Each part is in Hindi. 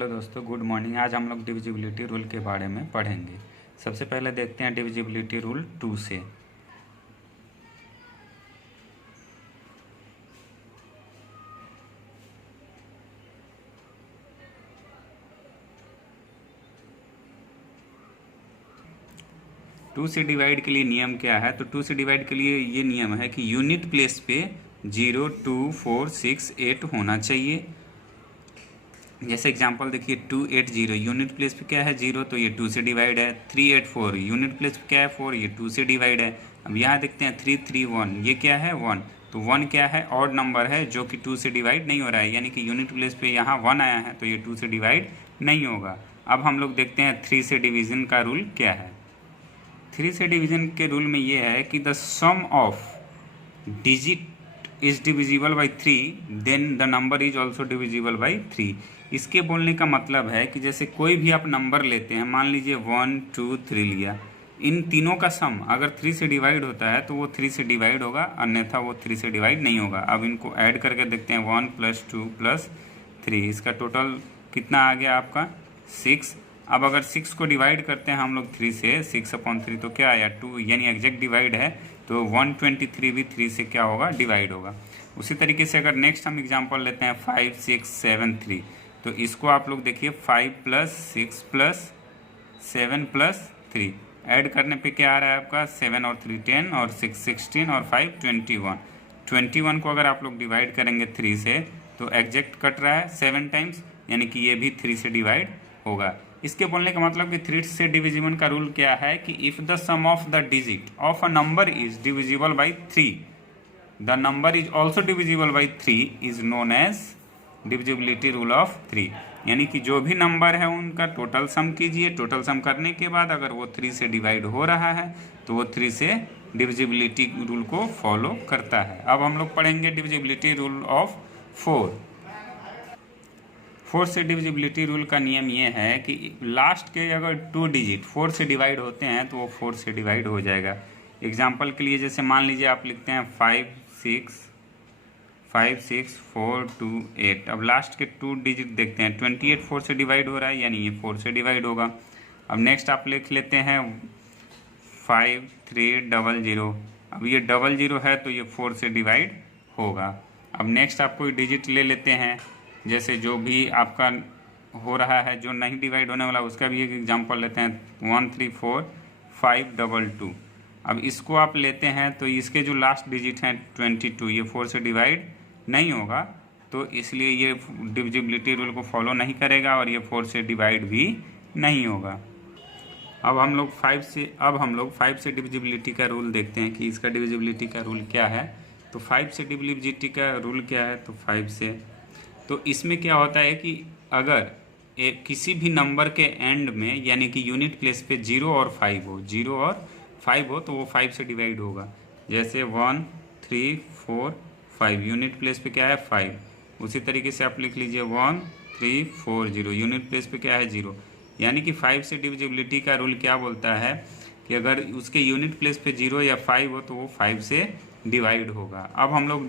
हेलो दोस्तों, गुड मॉर्निंग। आज हम लोग डिविजिबिलिटी रूल के बारे में पढ़ेंगे। सबसे पहले देखते हैं डिविजिबिलिटी रूल 2 से। टू से डिवाइड के लिए नियम क्या है? तो 2 से डिवाइड के लिए ये नियम है कि यूनिट प्लेस पे 0, 2, 4, 6, 8 होना चाहिए। जैसे एग्जांपल देखिए 280 यूनिट प्लेस पे क्या है 0, तो ये 2 से डिवाइड है। 384 यूनिट प्लेस पे क्या है 4, ये 2 से डिवाइड है। अब यहाँ देखते हैं 331 ये क्या है 1, तो 1 क्या है ऑड नंबर है जो कि 2 से डिवाइड नहीं हो रहा है, यानी कि यूनिट प्लेस पे यहाँ 1 आया है तो ये 2 से डिवाइड नहीं होगा। अब हम लोग देखते हैं 3 से डिवीजन का रूल क्या है। 3 से डिवीजन के रूल में ये है कि the sum of digit is divisible by 3 then the number is also divisible by 3। इसके बोलने का मतलब है कि जैसे कोई भी आप नंबर लेते हैं, मान लीजिए 1, 2, 3 लिया, इन तीनों का सम अगर 3 से डिवाइड होता है तो वो 3 से डिवाइड होगा, अन्यथा वो 3 से डिवाइड नहीं होगा। अब इनको ऐड करके देखते हैं 1 + 2 + 3, इसका टोटल कितना आ गया आपका 6। अब अगर 6 को डिवाइड करते हैं हम लोग 3 से, 6/3 तो क्या आया 2, यानी एग्जैक्ट डिवाइड है, तो 123 भी 3 से क्या होगा डिवाइड होगा। उसी तरीके से अगर नेक्स्ट हम एग्जांपल लेते हैं 5, 6, 7, 3, तो इसको आप लोग देखिए 5 + 6 + 7 + 3 ऐड करने पे क्या आ रहा है आपका 7 और 3 10 और 6 16 और 5 21। 21 को अगर आप लोग डिवाइड करेंगे 3 से तो एग्जैक्ट कट रहा है 7 टाइम्स, यानी कि ये भी 3 से डिवाइड होगा। इसके बोलने का मतलब कि 3 से डिविजिबल का रूल क्या है कि if the sum of the digit of a number is divisible by 3 the number is also divisible by 3 is known as divisibility rule of 3। यानी कि जो भी नंबर है उनका टोटल सम कीजिए, टोटल सम करने के बाद अगर वो 3 से डिवाइड हो रहा है तो वो 3 से डिविजिबिलिटी रूल को फॉलो करता है। अब हम लोग पढ़ेंगे डिविजिबिलिटी रूल ऑफ 4। 4 से डिविजिबिलिटी रूल का नियम ये है कि लास्ट के अगर 2 डिजिट 4 से डिवाइड होते हैं तो वो 4 से डिवाइड हो जाएगा। एग्जाम्पल के लिए जैसे मान लीजिए आप लिखते हैं 5 6 4 2 8। अब लास्ट के 2 डिजिट देखते हैं, 28 4 से डिवाइड हो रहा है, यानी ये 4 से डिवाइड होगा। अब नेक्स्ट आप लिख लेते हैं 5 3 00। अब ये 00 है तो ये 4 से डिवाइड होगा। अब नेक्स्ट आप कोई डिजिट ले लेते हैं, जैसे जो भी आपका हो रहा है जो नहीं डिवाइड होने वाला उसका भी एक एग्जांपल लेते हैं 1 3 4 5 2 2। अब इसको आप लेते हैं तो इसके जो लास्ट डिजिट हैं 22, ये 4 से डिवाइड नहीं होगा, तो इसलिए ये डिविजिबिलिटी रूल को फॉलो नहीं करेगा और ये 4 से डिवाइड भी नहीं होगा। अब हम लोग 5 से डिविजिबिलिटी का रूल देखते हैं कि इसका डिविजिबिलिटी का रूल क्या है। तो 5 से डिविजिबिलिटी का रूल क्या है, तो 5 से तो इसमें क्या होता है कि अगर किसी भी नंबर के एंड में यानी कि यूनिट प्लेस पे 0 और 5 हो तो वो 5 से डिवाइड होगा। जैसे 1 3 4 5 यूनिट प्लेस पे क्या है 5। उसी तरीके से आप लिख लीजिए 1 3 4 0 यूनिट प्लेस पे क्या है 0। यानी कि 5 से डिविजिबिलिटी का रूल क्या बोलता है कि अगर उसके यूनिट प्लेस पे 0 या 5 हो तो वो 5 से डिवाइड होगा। अब हम लोग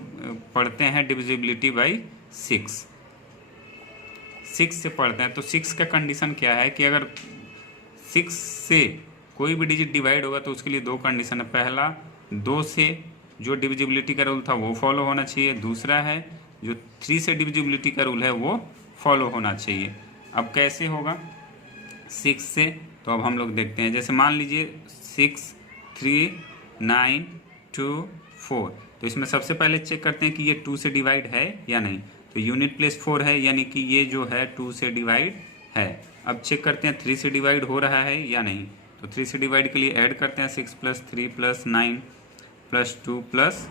पढ़ते हैं डिविजिबिलिटी बाई 6 से पढ़ते हैं। तो 6 का कंडीशन क्या है कि अगर 6 से कोई भी डिजिट डिवाइड होगा तो उसके लिए 2 कंडीशन है। पहला 2 से जो डिविजिबिलिटी का रूल था वो फॉलो होना चाहिए, दूसरा है जो 3 से डिविजिबिलिटी का रूल है वो फॉलो होना चाहिए। अब कैसे होगा 6 से, तो अब हम लोग देखते हैं। जैसे मान लीजिए 6 3 9 2 4, तो इसमें सबसे पहले चेक करते हैं कि ये 2 से डिवाइड है या नहीं। तो यूनिट प्लेस 4 है, यानी कि ये जो है 2 से डिवाइड है। अब चेक करते हैं 3 से डिवाइड हो रहा है या नहीं। तो 3 से डिवाइड के लिए ऐड करते हैं 6 + 3 + 9 + 2 +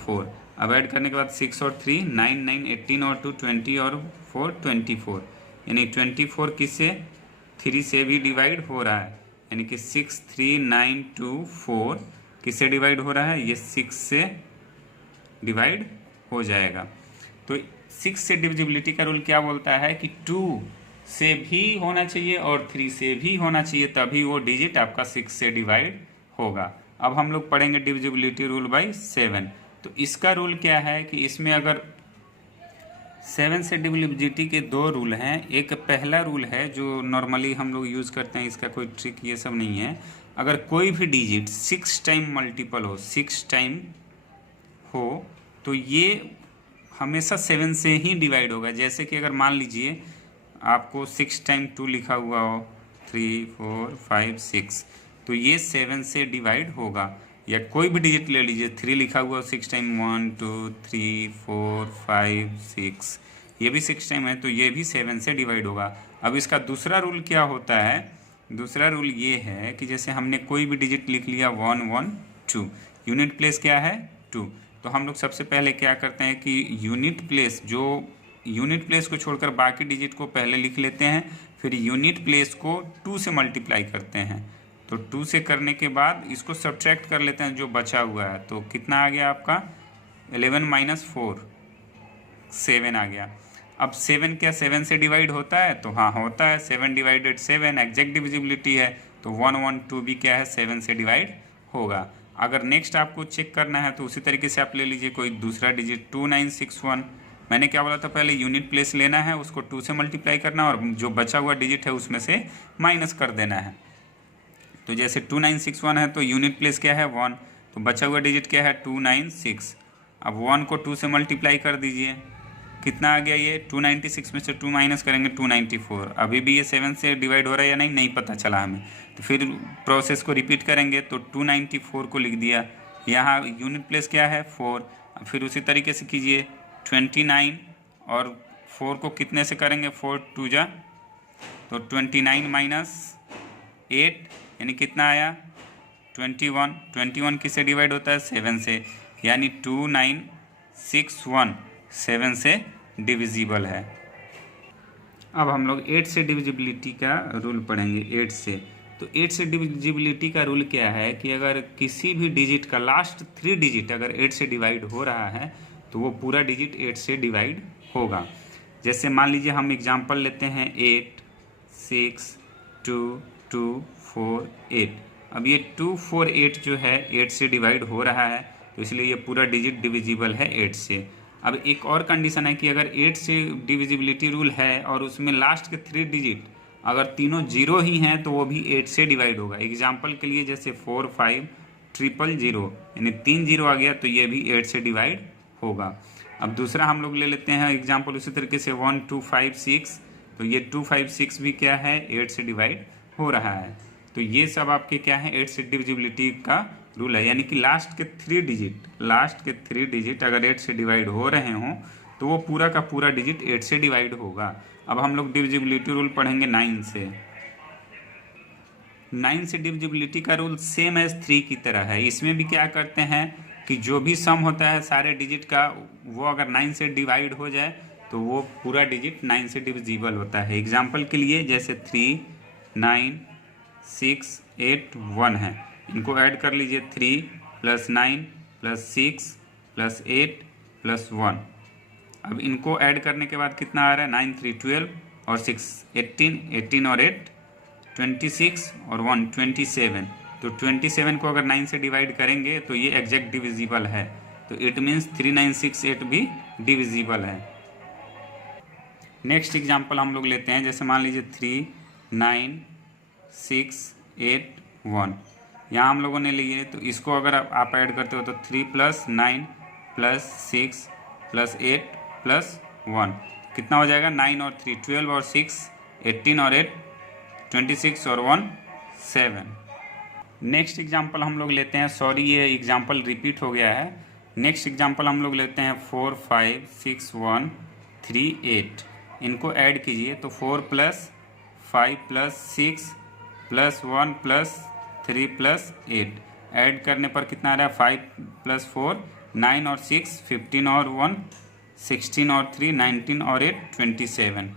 4। अब ऐड करने के बाद 6 और 3 9 9 18 और 2 20 और 4 24, यानी 24 किससे 3 से भी डिवाइड हो रहा है, यानी कि 6 3 9 2 4 किससे डिवाइड हो रहा है, ये 6 से डिवाइड हो जाएगा। तो 6 से डिविजिबिलिटी का रूल क्या बोलता है कि 2 से भी होना चाहिए और 3 से भी होना चाहिए, तभी वो डिजिट आपका 6 से डिवाइड होगा। अब हम लोग पढ़ेंगे डिविजिबिलिटी रूल बाई 7। तो इसका रूल क्या है कि इसमें अगर 7 से डिविजिबिलिटी के दो रूल हैं। एक पहला रूल है जो नॉर्मली हम लोग यूज़ करते हैं, इसका कोई ट्रिक ये सब नहीं है। अगर कोई भी डिजिट 6 टाइम मल्टीपल हो, 6 टाइम हो, तो ये हमेशा 7 से ही डिवाइड होगा। जैसे कि अगर मान लीजिए आपको 6 टाइम 2 लिखा हुआ हो, 3 4 5 6, तो ये 7 से डिवाइड होगा। या कोई भी डिजिट ले लीजिए, 3 लिखा हुआ हो 6 टाइम, 1 2 3 4 5 6, ये भी 6 टाइम है, तो ये भी 7 से डिवाइड होगा। अब इसका दूसरा रूल क्या होता है? दूसरा रूल ये है कि जैसे हमने कोई भी डिजिट लिख लिया 1 1 2, यूनिट प्लेस क्या है 2, तो हम लोग सबसे पहले क्या करते हैं कि यूनिट प्लेस को छोड़कर बाकी डिजिट को पहले लिख लेते हैं, फिर यूनिट प्लेस को 2 से मल्टीप्लाई करते हैं। तो 2 से करने के बाद इसको सब्ट्रैक्ट कर लेते हैं जो बचा हुआ है, तो कितना आ गया आपका 11 - 4, 7 आ गया। अब 7 क्या 7 से डिवाइड होता है? तो हाँ होता है, 7 / 7 एग्जैक्ट डिविजिबिलिटी है, तो 1 1 2 भी क्या है 7 से डिवाइड होगा। अगर नेक्स्ट आपको चेक करना है तो उसी तरीके से आप ले लीजिए कोई दूसरा डिजिट 2961। मैंने क्या बोला था पहले? यूनिट प्लेस लेना है, उसको 2 से मल्टीप्लाई करना और जो बचा हुआ डिजिट है उसमें से माइनस कर देना है। तो जैसे 2961 है तो यूनिट प्लेस क्या है 1, तो बचा हुआ डिजिट क्या है 296। अब 1 को 2 से मल्टीप्लाई कर दीजिए, कितना आ गया ये? 296 में से 2 माइनस करेंगे 294। अभी भी ये 7 से डिवाइड हो रहा है या नहीं पता चला हमें, तो फिर प्रोसेस को रिपीट करेंगे, तो 294 को लिख दिया। यहाँ यूनिट प्लेस क्या है 4। फिर उसी तरीके से कीजिए 29 और 4 को कितने से करेंगे 4 2 जा, तो 29 - 8 यानी कितना आया 21। 21 किससे डिवाइड होता है 7 से, यानी 2961 7 से डिविजिबल है। अब हम लोग 8 से डिविजिबिलिटी का रूल पढ़ेंगे। 8 से, तो 8 से डिविजिबिलिटी का रूल क्या है कि अगर किसी भी डिजिट का लास्ट 3 डिजिट अगर 8 से डिवाइड हो रहा है तो वो पूरा डिजिट 8 से डिवाइड होगा। जैसे मान लीजिए हम एग्जांपल लेते हैं 8 6 2 2 4 8। अब ये 2 4 8 जो है 8 से डिवाइड हो रहा है, तो इसलिए ये पूरा डिजिट डिविजिबल है 8 से। अब एक और कंडीशन है कि अगर 8 से डिविजिबिलिटी रूल है और उसमें लास्ट के 3 डिजिट अगर तीनों 0 ही हैं तो वो भी 8 से डिवाइड होगा। एग्जांपल के लिए जैसे 4 5 000 यानी 3 0 आ गया, तो ये भी 8 से डिवाइड होगा। अब दूसरा हम लोग ले लेते हैं एग्जांपल उसी तरीके से 1 2 5 6, तो ये 2 5 6 भी क्या है 8 से डिवाइड हो रहा है। तो ये सब आपके क्या है 8 से डिविजिबिलिटी का रूल है, यानी कि लास्ट के 3 डिजिट अगर 8 से डिवाइड हो रहे हों तो वो पूरा का पूरा डिजिट 8 से डिवाइड होगा। अब हम लोग डिविजिबिलिटी रूल पढ़ेंगे 9 से। 9 से डिविजिबिलिटी का रूल सेम एज 3 की तरह है। इसमें भी क्या करते हैं कि जो भी सम होता है सारे डिजिट का, वो अगर 9 से डिवाइड हो जाए तो वो पूरा डिजिट 9 से डिविजिबल होता है। एग्जाम्पल के लिए जैसे 3 9 6 8 1 है, इनको ऐड कर लीजिए 3 + 9 + 6 + 8 + 1। अब इनको ऐड करने के बाद कितना आ रहा है 9 3 12 और 6 18, 18 और 8 26 और 1 27। तो 27 को अगर 9 से डिवाइड करेंगे तो ये एग्जैक्ट डिविजिबल है, तो इट मीन्स 3968 भी डिविजिबल है। नेक्स्ट एग्जांपल हम लोग लेते हैं, जैसे मान लीजिए 3 9 6 8 1। यहाँ हम लोगों ने लिए, तो इसको अगर आप ऐड करते हो तो 3 + 9 + 6 + 8 + 1 कितना हो जाएगा 9 और 3 12 और 6 18 और 8 26 और 1 7। नेक्स्ट एग्जांपल हम लोग लेते हैं, सॉरी ये एग्जांपल रिपीट हो गया है। नेक्स्ट एग्जांपल हम लोग लेते हैं 4 5 6 1 3 8। इनको ऐड कीजिए तो 4 + 5 + 6 + 1 + 3 + 8 ऐड करने पर कितना आ रहा है 5 + 4 9 और 6 15 और 1 16 और 3 19 और 8 27।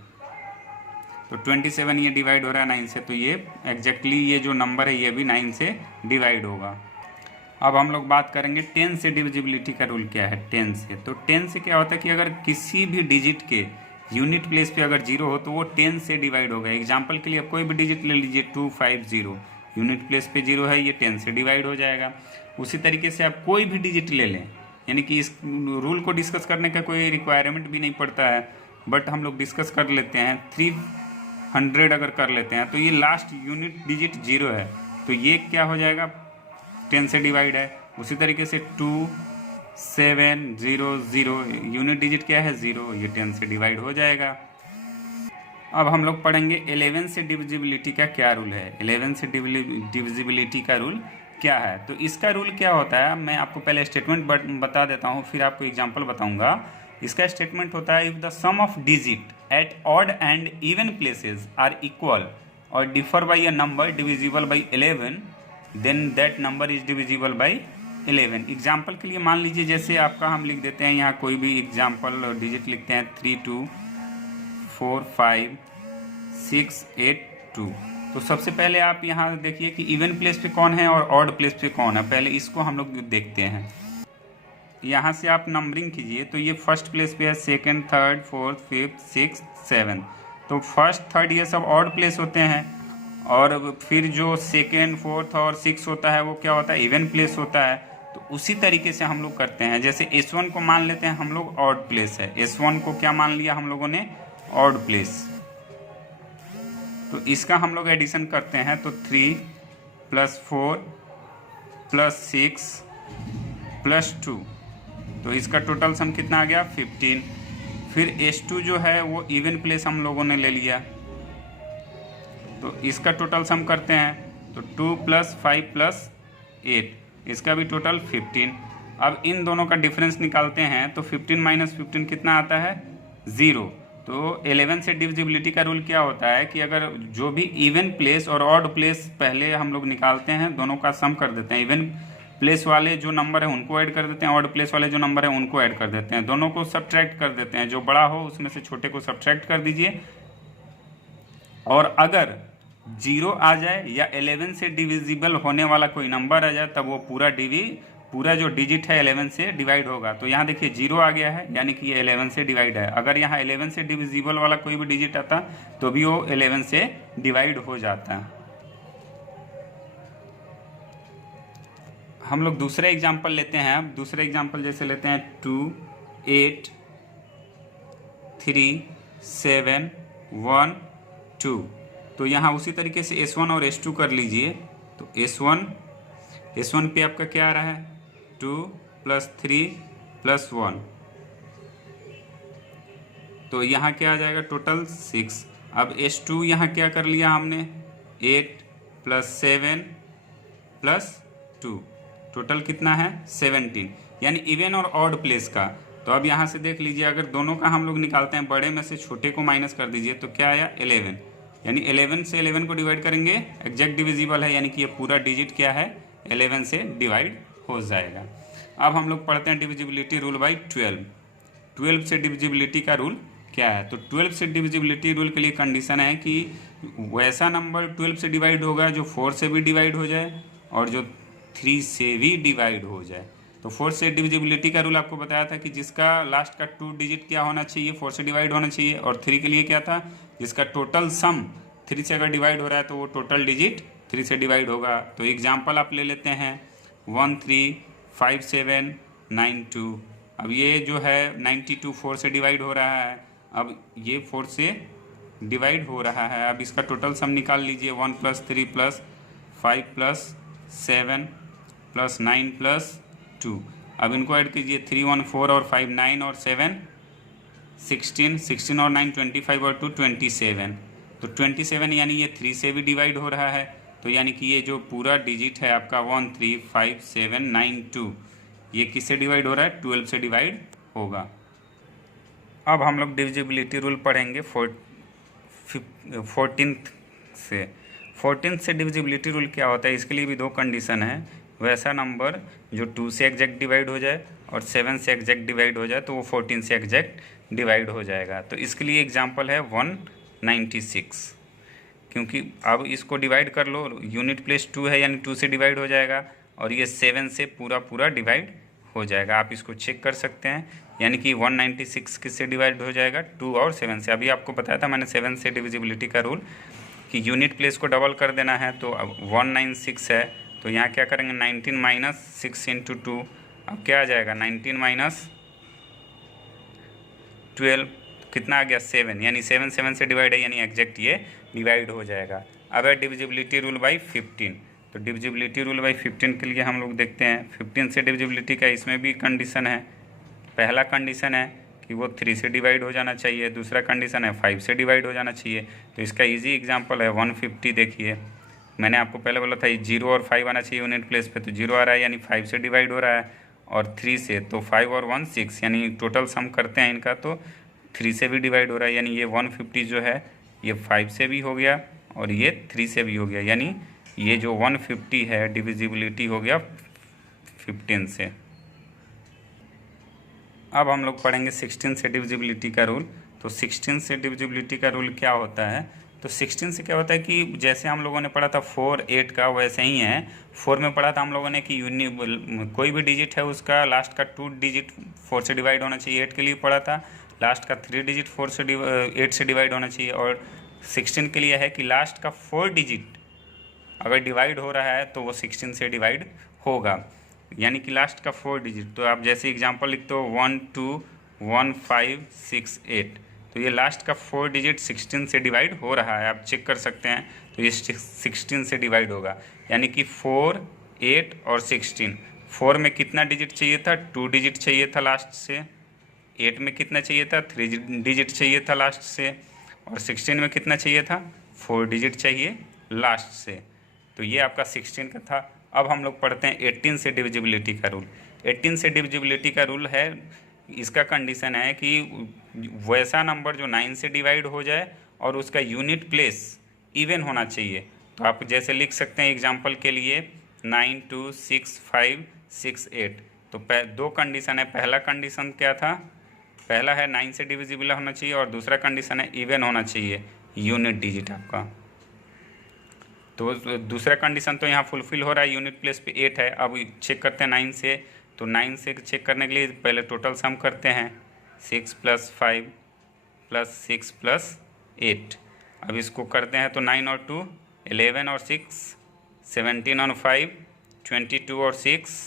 तो 27 ये डिवाइड हो रहा है 9 से, तो ये एग्जैक्टली ये जो नंबर है ये भी 9 से डिवाइड होगा। अब हम लोग बात करेंगे 10 से डिविजिबिलिटी का रूल क्या है 10 से। तो 10 से क्या होता है कि अगर किसी भी डिजिट के यूनिट प्लेस पे अगर 0 हो तो वो 10 से डिवाइड होगा। एग्जांपल के लिए कोई भी डिजिट ले लीजिए 250, यूनिट प्लेस पे 0 है, ये 10 से डिवाइड हो जाएगा। उसी तरीके से आप कोई भी डिजिट ले लें, यानी कि इस रूल को डिस्कस करने का कोई रिक्वायरमेंट भी नहीं पड़ता है, बट हम लोग डिस्कस कर लेते हैं। 300 अगर कर लेते हैं तो ये लास्ट यूनिट डिजिट 0 है, तो ये क्या हो जाएगा, 10 से डिवाइड है। उसी तरीके से 2 7 0 0 यूनिट डिजिट क्या है, 0, ये 10 से डिवाइड हो जाएगा। अब हम लोग पढ़ेंगे 11 से डिविजिबिलिटी का क्या रूल है। 11 से डिविजिबिलिटी का रूल क्या है, तो इसका रूल क्या होता है, मैं आपको पहले स्टेटमेंट बता देता हूँ, फिर आपको एग्जांपल बताऊंगा। इसका स्टेटमेंट होता है, if the sum of digit at odd and even places are equal और differ by a number divisible by 11, then that number is divisible by 11। Example के लिए मान लीजिए जैसे आपका हम लिख देते हैं यहाँ कोई भी एग्जाम्पल डिजिट लिखते हैं 3 2 4 5 6 8 2। तो सबसे पहले आप यहाँ देखिए कि इवन प्लेस पे कौन है और ऑड प्लेस पे कौन है, पहले इसको हम लोग देखते हैं। यहाँ से आप नंबरिंग कीजिए, तो ये फर्स्ट प्लेस पे है, second, third, fourth, fifth, six, seven. तो फर्स्ट, थर्ड ये सब ऑड प्लेस होते हैं, और फिर जो सेकंड, फोर्थ और सिक्स होता है वो क्या होता है, इवन प्लेस होता है। तो उसी तरीके से हम लोग करते हैं। जैसे S1 को मान लेते हैं हम लोग ऑड प्लेस है, S1 को क्या मान लिया हम लोगों ने, ऑड प्लेस। तो इसका हम लोग एडिशन करते हैं, तो 3 + 4 + 6 + 2, तो इसका टोटल सम कितना आ गया, 15। फिर S2 जो है वो इवन प्लेस हम लोगों ने ले लिया, तो इसका टोटल सम करते हैं, तो 2 + 5 + 8, इसका भी टोटल 15। अब इन दोनों का डिफरेंस निकालते हैं, तो 15 - 15 कितना आता है, 0। तो 11 से डिविजिबिलिटी का रूल क्या होता है कि अगर जो भी इवन प्लेस और ऑड प्लेस पहले हम लोग निकालते हैं, दोनों का सम कर देते हैं। इवन प्लेस वाले जो नंबर है उनको ऐड कर देते हैं, ऑड प्लेस वाले जो नंबर है उनको ऐड कर देते हैं, दोनों को सब्ट्रैक्ट कर देते हैं। जो बड़ा हो उसमें से छोटे को सब्ट्रैक्ट कर दीजिए, और अगर 0 आ जाए या 11 से डिविजिबल होने वाला कोई नंबर आ जाए, तब वो पूरा जो डिजिट है 11 से डिवाइड होगा। तो यहाँ देखिए 0 आ गया है, यानी कि ये 11 से डिवाइड है। अगर यहाँ 11 से डिविजिबल वाला कोई भी डिजिट आता तो भी वो 11 से डिवाइड हो जाता है। हम लोग दूसरे एग्जाम्पल लेते हैं। अब दूसरे एग्जाम्पल जैसे लेते हैं 2 8 3 7 1 2। तो यहाँ उसी तरीके से S1 और S2 कर लीजिए। तो S1 पे आपका क्या आ रहा है, 2 + 3 + 1, तो यहाँ क्या आ जाएगा, टोटल 6। अब S2 यहाँ क्या कर लिया हमने, 8 + 7 + 2, टोटल कितना है, 17, यानी इवन और ऑड प्लेस का। तो अब यहाँ से देख लीजिए, अगर दोनों का हम लोग निकालते हैं, बड़े में से छोटे को माइनस कर दीजिए, तो क्या आया, 11, यानी 11 से 11 को डिवाइड करेंगे, एग्जैक्ट डिविजिबल है, यानी कि ये पूरा डिजिट क्या है, 11 से डिवाइड हो जाएगा। अब हम लोग पढ़ते हैं डिविजिबिलिटी रूल बाई 12 से डिविजिबिलिटी का रूल क्या है। तो 12 से डिविजिबिलिटी रूल के लिए कंडीशन है कि वैसा नंबर 12 से डिवाइड होगा जो 4 से भी डिवाइड हो जाए और जो 3 से भी डिवाइड हो जाए। तो 4 से डिविजिबिलिटी का रूल आपको बताया था कि जिसका लास्ट का 2 डिजिट क्या होना चाहिए, 4 से डिवाइड होना चाहिए, और 3 के लिए क्या था, जिसका टोटल सम 3 से अगर डिवाइड हो रहा है तो वो टोटल डिजिट 3 से डिवाइड होगा। तो एग्जाम्पल आप ले लेते हैं 1 3 5 7 9 2। अब ये जो है 92 4 से डिवाइड हो रहा है, अब ये 4 से डिवाइड हो रहा है। अब इसका टोटल सम निकाल लीजिए, 1 + 3 + 5 + 7 + 9 + 2। अब इनको ऐड कीजिए, 3 1 4 और 5 9 और 7 16, 16 और 9 25 और 2 27। तो 27 यानी ये 3 से भी डिवाइड हो रहा है। तो यानी कि ये जो पूरा डिजिट है आपका 1 3 5 7 9 2, ये किससे डिवाइड हो रहा है, 12 से डिवाइड होगा। अब हम लोग डिविजिबिलिटी रूल पढ़ेंगे 14 से डिविजिबिलिटी रूल क्या होता है। इसके लिए भी 2 कंडीशन है। वैसा नंबर जो 2 से एग्जैक्ट डिवाइड हो जाए और 7 से एग्जैक्ट डिवाइड हो जाए तो वो 14 से एग्जैक्ट डिवाइड हो जाएगा। तो इसके लिए एग्जांपल है 196, क्योंकि अब इसको डिवाइड कर लो, यूनिट प्लेस 2 है यानी 2 से डिवाइड हो जाएगा, और ये 7 से पूरा डिवाइड हो जाएगा। आप इसको चेक कर सकते हैं, यानी कि 196 किससे डिवाइड हो जाएगा, 2 और 7 से। अभी आपको बताया था मैंने 7 से डिविजिबिलिटी का रूल कि यूनिट प्लेस को डबल कर देना है। तो अब 196 है, तो यहाँ क्या करेंगे, 19 - 6 × 2, अब क्या आ जाएगा 19 माइनस 12 कितना आ गया 7, यानी 7 7 से डिवाइड है, यानी एग्जैक्ट ये डिवाइड हो जाएगा। अब है डिविजिबिलिटी रूल बाई 15, तो डिविजिबिलिटी रूल बाई 15 के लिए हम लोग देखते हैं 15 से डिविजिबिलिटी का इसमें भी कंडीशन है। पहला कंडीशन है कि वो 3 से डिवाइड हो जाना चाहिए, दूसरा कंडीशन है 5 से डिवाइड हो जाना चाहिए। तो इसका इजी एग्जांपल है 150। देखिए मैंने आपको पहले बोला था 0 और 5 आना चाहिए यूनिट प्लेस पे, तो 0 आ रहा है यानी 5 से डिवाइड हो रहा है, और 3 से, तो 5 और 1 6, यानी टोटल सम करते हैं इनका तो 3 से भी डिवाइड हो रहा है, यानी ये 150 जो है ये 5 से भी हो गया और ये 3 से भी हो गया, यानी ये जो 150 है डिविजिबिलिटी हो गया 15 से। अब हम लोग पढ़ेंगे 16 से डिविजिबिलिटी का रूल। तो 16 से डिविजिबिलिटी का रूल क्या होता है, तो 16 से क्या होता है कि जैसे हम लोगों ने पढ़ा था 4 8 का, वैसे ही है 4 में पढ़ा था हम लोगों ने कि कोई भी डिजिट है उसका लास्ट का 2 डिजिट 4 से डिवाइड होना चाहिए। 8 के लिए पढ़ा था लास्ट का 3 डिजिट 8 से डिवाइड होना चाहिए, और 16 के लिए है कि लास्ट का 4 डिजिट अगर डिवाइड हो रहा है तो वो 16 से डिवाइड होगा, यानी कि लास्ट का 4 डिजिट। तो आप जैसे एग्जांपल लिखते हो 1 2 1 5 6 8, तो ये लास्ट का 4 डिजिट 16 से डिवाइड हो रहा है, आप चेक कर सकते हैं। तो ये 16 से डिवाइड होगा, यानी कि 4 8 और 16। 4 में कितना डिजिट चाहिए था, 2 डिजिट चाहिए था लास्ट से। 8 में कितना चाहिए था, 3 डिजिट चाहिए था लास्ट से। और 16 में कितना चाहिए था, 4 डिजिट चाहिए लास्ट से। तो ये आपका 16 का था। अब हम लोग पढ़ते हैं 18 से डिविजिबिलिटी का रूल। 18 से डिविजिबिलिटी का रूल है, इसका कंडीशन है कि वैसा नंबर जो 9 से डिवाइड हो जाए और उसका यूनिट प्लेस इवन होना चाहिए। तो आप जैसे लिख सकते हैं एग्जांपल के लिए 9 2 6 5 6 8। तो दो कंडीशन है, पहला कंडीशन क्या था, पहला है 9 से डिविजिबल होना चाहिए और दूसरा कंडीशन है इवन होना चाहिए यूनिट डिजिट आपका। तो दूसरा कंडीशन तो यहाँ फुलफिल हो रहा है, यूनिट प्लेस पे 8 है। अब चेक करते हैं 9 से, तो 9 से चेक करने के लिए पहले टोटल सम करते हैं 6 + 5 + 6 + 8। अब इसको करते हैं तो 9 और 2 11 और 6 17 और 5 22 और 6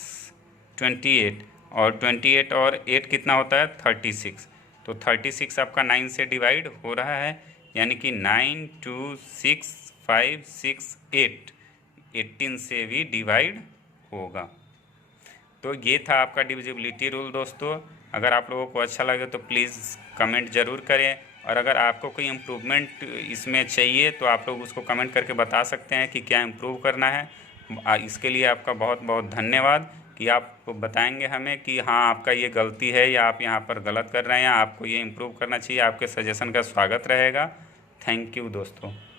28, और 28 और 8 कितना होता है 36। तो 36 आपका 9 से डिवाइड हो रहा है, यानी कि 9 2 6 5 6 8 18 से भी डिवाइड होगा। तो ये था आपका डिविजिबिलिटी रूल दोस्तों। अगर आप लोगों को अच्छा लगे तो प्लीज़ कमेंट ज़रूर करें, और अगर आपको कोई इम्प्रूवमेंट इसमें चाहिए तो आप लोग उसको कमेंट करके बता सकते हैं कि क्या इम्प्रूव करना है। इसके लिए आपका बहुत बहुत धन्यवाद कि आप बताएंगे हमें कि हाँ आपका ये गलती है या आप यहाँ पर गलत कर रहे हैं या आपको ये इम्प्रूव करना चाहिए। आपके सजेशन का स्वागत रहेगा। थैंक यू दोस्तों।